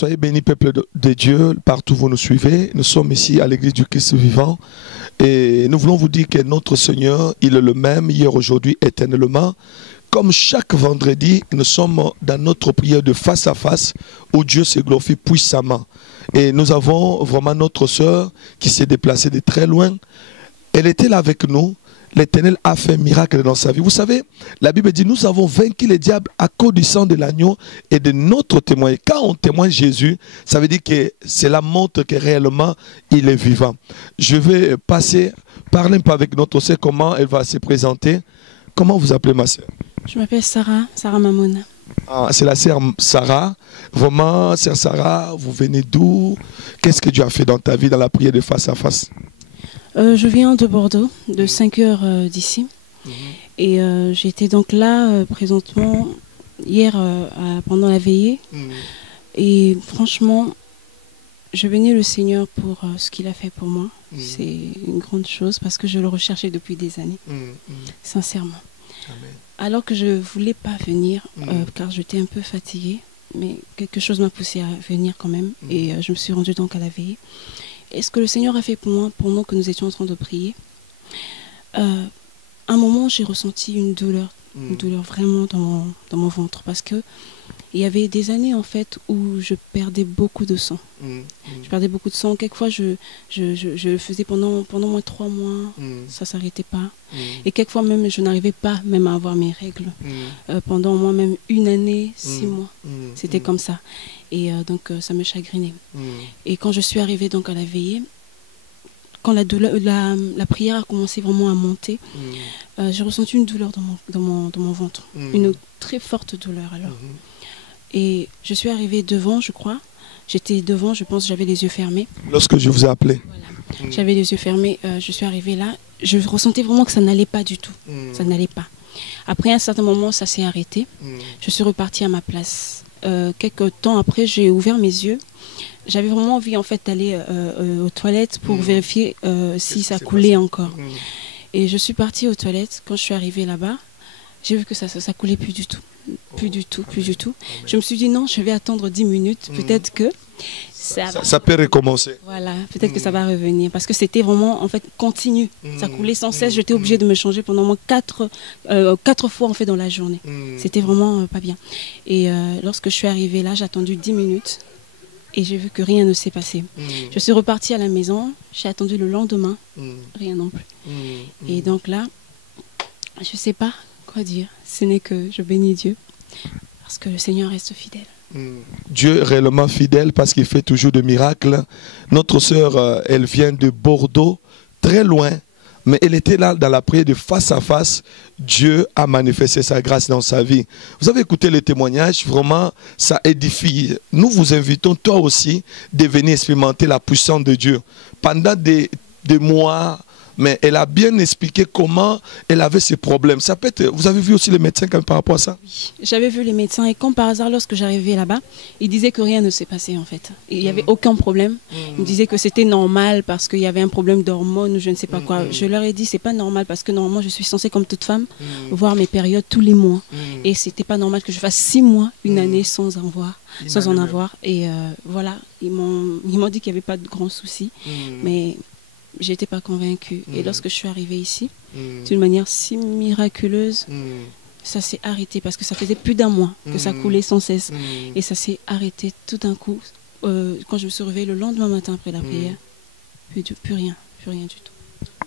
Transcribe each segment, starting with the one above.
soyez bénis, peuple de Dieu, partout où vous nous suivez. Nous sommes ici à l'église du Christ vivant et nous voulons vous dire que notre Seigneur, il est le même hier, aujourd'hui, éternellement. Comme chaque vendredi, nous sommes dans notre prière de face à face où Dieu se glorifie puissamment. Et nous avons vraiment notre sœur qui s'est déplacée de très loin. Elle était là avec nous. L'Éternel a fait un miracle dans sa vie. Vous savez, la Bible dit, nous avons vaincu le diable à cause du sang de l'agneau et de notre témoin. Quand on témoigne Jésus, ça veut dire que cela montre que réellement, il est vivant. Je vais parler un peu avec notre sœur, comment elle va se présenter. Comment vous appelez ma sœur? Je m'appelle Sarah Mamouna. Ah, c'est la sœur Sarah. Vraiment, sœur Sarah, vous venez d'où? Qu'est-ce que Dieu a fait dans ta vie, dans la prière de face à face? Je viens de Bordeaux, de 5 heures d'ici. Et j'étais donc là présentement hier pendant la veillée. Et franchement, je bénis le Seigneur pour ce qu'il a fait pour moi. C'est une grande chose parce que je le recherchais depuis des années, sincèrement. Amen. Alors que je ne voulais pas venir car j'étais un peu fatiguée, mais quelque chose m'a poussée à venir quand même. Et je me suis rendue donc à la veillée. Et ce que le Seigneur a fait pour moi pendant que nous étions en train de prier, à un moment j'ai ressenti une douleur vraiment dans mon ventre parce que il y avait des années en fait où je perdais beaucoup de sang. Je perdais beaucoup de sang. Quelquefois je le faisais pendant moins 3 mois, ça s'arrêtait pas. Et quelquefois même je n'arrivais pas même à avoir mes règles. Pendant moi même 1 année, 6 mois, c'était comme ça. Et donc ça me chagrinait. Et quand je suis arrivée donc à la veillée, quand la prière a commencé vraiment à monter, j'ai ressenti une douleur dans mon ventre, une très forte douleur alors. Et je suis arrivée devant, je crois. J'étais devant, je pense, j'avais les yeux fermés. Lorsque je vous ai appelé. Voilà. J'avais les yeux fermés, je suis arrivée là. Je ressentais vraiment que ça n'allait pas du tout. Ça n'allait pas. Après un certain moment, ça s'est arrêté. Je suis repartie à ma place. Quelques temps après, j'ai ouvert mes yeux. J'avais vraiment envie en fait d'aller aux toilettes pour vérifier si ça coulait encore. Et je suis partie aux toilettes. Quand je suis arrivée là-bas, j'ai vu que ça coulait plus du tout. Plus du tout. Je me suis dit non, je vais attendre 10 minutes. Peut-être que ça peut recommencer. Voilà, peut-être que ça va revenir. Parce que c'était vraiment en fait continu. Ça coulait sans cesse. J'étais obligée de me changer pendant au moins 4 fois en fait dans la journée. C'était vraiment pas bien. Et lorsque je suis arrivée là, j'ai attendu 10 minutes. Et j'ai vu que rien ne s'est passé. Je suis repartie à la maison. J'ai attendu le lendemain. Rien non plus. Et donc là, je ne sais pas quoi dire. Ce n'est que je bénis Dieu. Parce que le Seigneur reste fidèle. Dieu est réellement fidèle parce qu'il fait toujours des miracles. Notre sœur, elle vient de Bordeaux, très loin. Mais elle était là dans la prière de face à face. Dieu a manifesté sa grâce dans sa vie. Vous avez écouté les témoignages, vraiment, ça édifie. Nous vous invitons, toi aussi, de venir expérimenter la puissance de Dieu. Pendant des mois, mais elle a bien expliqué comment elle avait ses problèmes. Ça peut être, vous avez vu aussi les médecins par rapport à ça? Oui, j'avais vu les médecins et comme par hasard, lorsque j'arrivais là-bas, ils disaient que rien ne s'est passé en fait. Il n'y avait aucun problème. Ils me disaient que c'était normal parce qu'il y avait un problème d'hormones ou je ne sais pas quoi. Je leur ai dit c'est pas normal parce que normalement je suis censée comme toute femme voir mes périodes tous les mois. Et c'était pas normal que je fasse 6 mois, 1 année sans en avoir. Et voilà, ils m'ont dit qu'il n'y avait pas de grands soucis. Mais j'étais pas convaincue. Et lorsque je suis arrivée ici, d'une manière si miraculeuse, ça s'est arrêté parce que ça faisait plus d'1 mois que ça coulait sans cesse. Et ça s'est arrêté tout d'un coup. Quand je me suis réveillée le lendemain matin après la prière, plus rien du tout.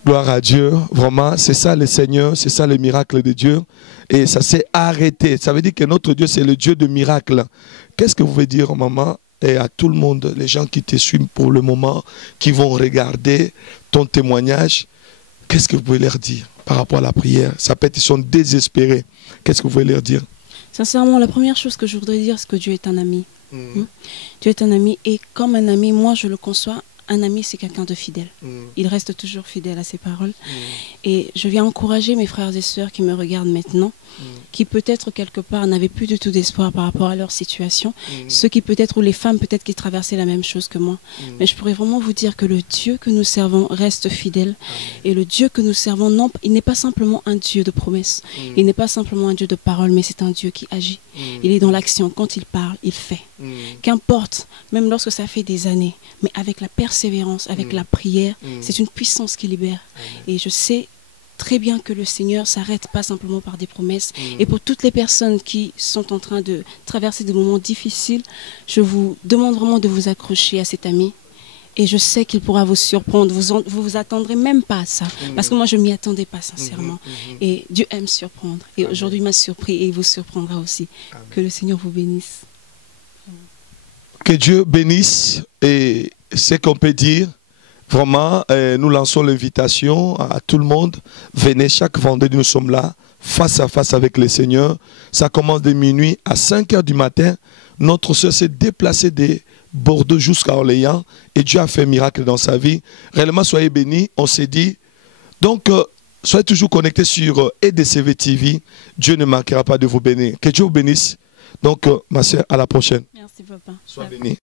Gloire à Dieu, vraiment, c'est ça le Seigneur, c'est ça le miracle de Dieu. Et ça s'est arrêté. Ça veut dire que notre Dieu, c'est le Dieu de miracles. Qu'est-ce que vous voulez dire, maman? Et à tout le monde, les gens qui te suivent pour le moment, qui vont regarder ton témoignage, qu'est-ce que vous pouvez leur dire par rapport à la prière? Ça peut être, ils sont désespérés. Qu'est-ce que vous pouvez leur dire? Sincèrement, la première chose que je voudrais dire, c'est que Dieu est un ami. Dieu est un ami et comme un ami, moi je le conçois, un ami c'est quelqu'un de fidèle. Il reste toujours fidèle à ses paroles. Et je viens encourager mes frères et sœurs qui me regardent maintenant qui peut-être quelque part n'avaient plus du tout d'espoir par rapport à leur situation, ceux qui peut-être, ou les femmes peut-être qui traversaient la même chose que moi. Mais je pourrais vraiment vous dire que le Dieu que nous servons reste fidèle. Et le Dieu que nous servons, non, il n'est pas simplement un Dieu de promesses, il n'est pas simplement un Dieu de parole, mais c'est un Dieu qui agit. Il est dans l'action. Quand il parle, il fait. Qu'importe, même lorsque ça fait des années, mais avec la persévérance, avec la prière, c'est une puissance qui libère. Et je sais très bien que le Seigneur s'arrête pas simplement par des promesses. Et pour toutes les personnes qui sont en train de traverser des moments difficiles, je vous demande vraiment de vous accrocher à cet ami. Et je sais qu'il pourra vous surprendre. Vous vous attendrez même pas à ça. Parce que moi, je m'y attendais pas sincèrement. Et Dieu aime surprendre. Et aujourd'hui, il m'a surpris et il vous surprendra aussi. Amen. Que le Seigneur vous bénisse. Que Dieu bénisse. Et ce qu'on peut dire, vraiment, nous lançons l'invitation à tout le monde. Venez chaque vendredi, nous sommes là, face à face avec le Seigneur. Ça commence de minuit à 5 h du matin. Notre soeur s'est déplacée de Bordeaux jusqu'à Orléans et Dieu a fait un miracle dans sa vie. Réellement, soyez bénis. On s'est dit, donc, soyez toujours connectés sur EDCV TV. Dieu ne manquera pas de vous bénir. Que Dieu vous bénisse. Donc, ma soeur, à la prochaine. Merci, papa. Sois bénie.